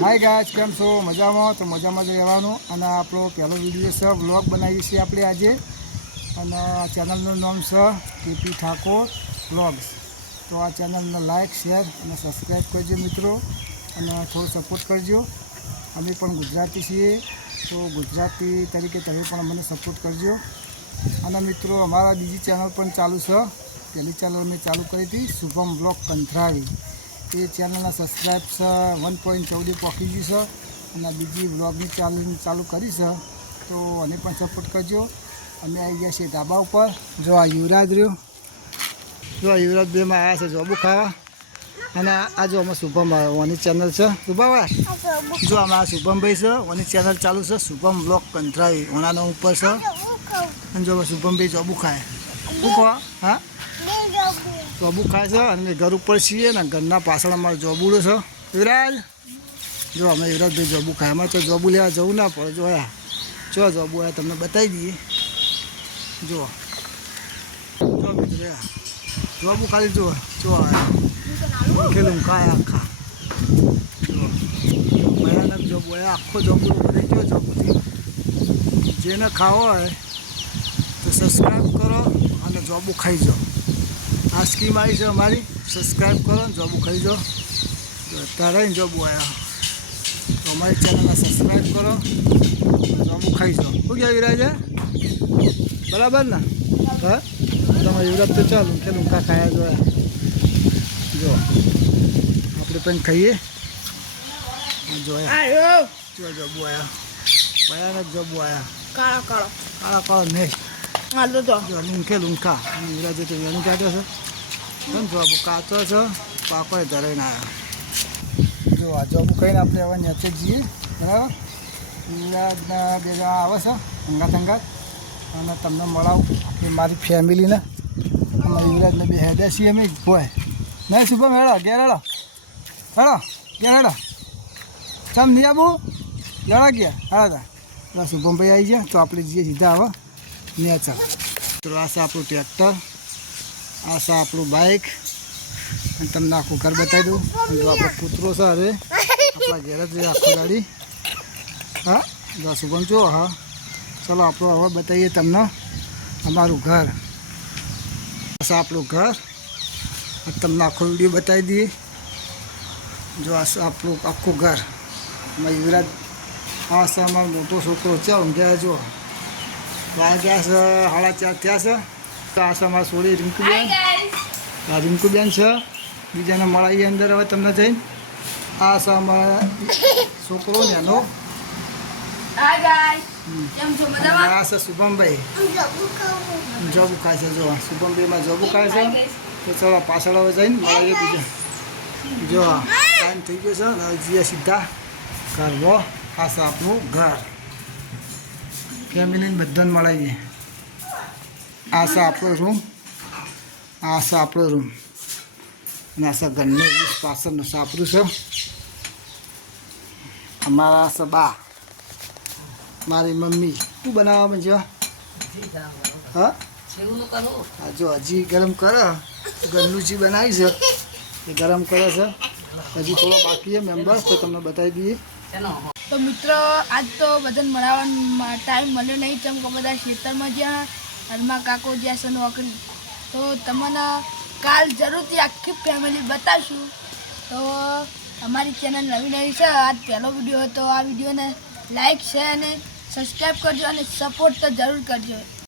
Hi guys, કેમ છો? મજામાં? તો મજામાં જ રહેવાનું. અને આપણો પહેલો વિડીયો છે, વ્લોગ બનાવીએ છીએ આપણે આજે. અને ચેનલનું નામ છે કેપી ઠાકોર વ્લોગ્સ. તો આ ચેનલને લાઇક, શેર અને સબસ્ક્રાઈબ કરજો મિત્રો, અને થોડો સપોર્ટ કરજો. અમે પણ ગુજરાતી છીએ, તો ગુજરાતી તરીકે તમે પણ અમને સપોર્ટ કરજો. અને મિત્રો, અમારા બીજી ચેનલ પણ ચાલુ છે. પહેલી ચેનલ મેં ચાલુ કરી હતી, શુભમ બ્લોગ કંથરાળી. એ ચેનલના સબસ્ક્રાઈબ છે 1.14 પહોંચી ગયું છે. અને બીજી વ્લોગની ચાલુ કરી છે, તો એને પણ સપોર્ટ કરજો. અમે આવી ગયા છીએ ધાબા ઉપર. જો આ યુવરાજ રહ્યો, જો આ યુવરાજ બેમાં આવ્યા છે જોબુ ખાવા. અને આ જો અમે શુભમ ઓની ચેનલ છે. શુભમ જો અમારા શુભમભાઈ છે, ઓની ચેનલ ચાલુ છે શુભમ બ્લોગ કંથરાળી. ઓનાનો ઉપર છે. અને જો શુભમભાઈ જોબુ ખાય. શું કહો? હા, જોબુ ખાય છે. અને ઘર ઉપર છીએ ને, ઘરના પાછળ અમારે જોબુડો છે. યુવરાજ જો અમે યુવરાજભાઈ જોબુ ખાય. અમારે તો જોબુ લેવા જવું ના પડે. જોયા જો જોબુ આવ્યા તમને બતાવી દઈએ. જો મિત્રો, જોબુ ખાલી જો ખેલું ખાય આખા. જો ભયાનક જોબુ આવ્યા, આખો જોબુ ભરી ગયો જોબુથી. જેને ખાવો હોય તો સબસ્ક્રાઈબ કરો અને જોબુ ખાઈ જાઓ. આ સ્કીમ આવી છે અમારી, સબસ્ક્રાઈબ કરો ને જોબુ ખાઈ જાઓ. અત્યારે જોબુ આવ્યા, તો અમારી ચેનલને સબસ્ક્રાઈબ કરો, જોબુ ખાઈ જાઓ. શું કહે વિરાજ? બરાબર ને? હા, તમારે યુવરાજ તો ચાલુ કે લુંકા ખાયા જોયા. જો આપણે પણ ખાઈએ. જોયા જો જોબુ આવ્યા, ભયાનક જોબુ આવ્યા. કાળા નહીં. જો લુંકા અને યુવરાજે તો વેણું કાઢ્યો છે. જોબુ કાચો છે, પાકો ધરાઈને આવ્યા. જો આ જોબુ ખાઈને આપણે હવે નીચે જઈએ. બરાબર, યુવરાજના બે જણા આવે છે અંગાત. અને તમને મળાવું એ મારી ફેમિલીને. અમારા યુવરાજને બે હેડ્યા છીએ અમે ભોય નહીં. શુભમ હેડો ઘેર, હેડો ઘેર હેડો. ચમ નહીં આબુ લડા ગયા હેડા. તા શુભમભાઈ આવી ગયા, તો આપણે જઈએ સીધા હવે નેચર. તો આ છે આપણું ટ્રેક્ટર, આ છે આપણું બાઇક. અને તમને આખું ઘર બતાવી દઉં. જો આપણો કૂતરો છે, હવે આપણા ઘેર જ આખું ગાડી. હા જો શુભમ જો. હા ચલો આપણું હવે બતાવીએ તમને અમારું ઘર. આ આપણું ઘર, તમને આખો વિડીયો બતાવી દઈએ. જો આ આપણું આખું ઘર. અમારા યુવરાજ આ છે અમારો મોટો છોકરો છે ઊંઘ્યા. જો વાગ્યા છે 4:30 થયા છે. તો આ છે અમારા સોળી રિંકુબેન. આ રિંકુબેન છે, બીજાને મળાવીએ અંદર હવે તમને જઈને. આ છે અમારા છોકરો ને એનો. આ છે શુભમભાઈ, જોબુ ખાય છે. જો શુભમભાઈમાં જોબુ ખાય છે. તો ચલો પાછળ હવે જઈને મળાવીએ બીજા. જો ટાઈમ થઈ ગયો છે, હવે જઈએ સીધા ઘરવો. આ છે આપણું ઘર, ફેમિલીને બધાને મળાવીએ. આ છે આપણો રૂમ, આ છે આપણો રૂમ. અને આ છે ઘરનું પાછળનું સાપરું છે. અમારા છે બા, મારી મમ્મી. શું બનાવવામાં છે? હા જો હજી ગરમ કરે. ઘરનું જે બનાવી છે એ ગરમ કરે છે. હજી થોડો બાકી છે મેમ્બર્સ, તો તમને બતાવી દઈએ. તો મિત્રો, આજ તો બધાને મળવાનો ટાઈમ મળ્યો નહીં. ચમ કે બધા ખેતરમાં જ્યાં હરમાં કાકો જ્યાં છે નોકરી. તો તમને કાલ જરૂરથી આખી ફેમિલી બતાવીશું. તો અમારી ચેનલ નવી છે, આજ પહેલો વિડીયો હતો. આ વિડીયોને લાઈક, શેર અને સબસ્ક્રાઈબ કરજો, અને સપોર્ટ તો જરૂર કરજો.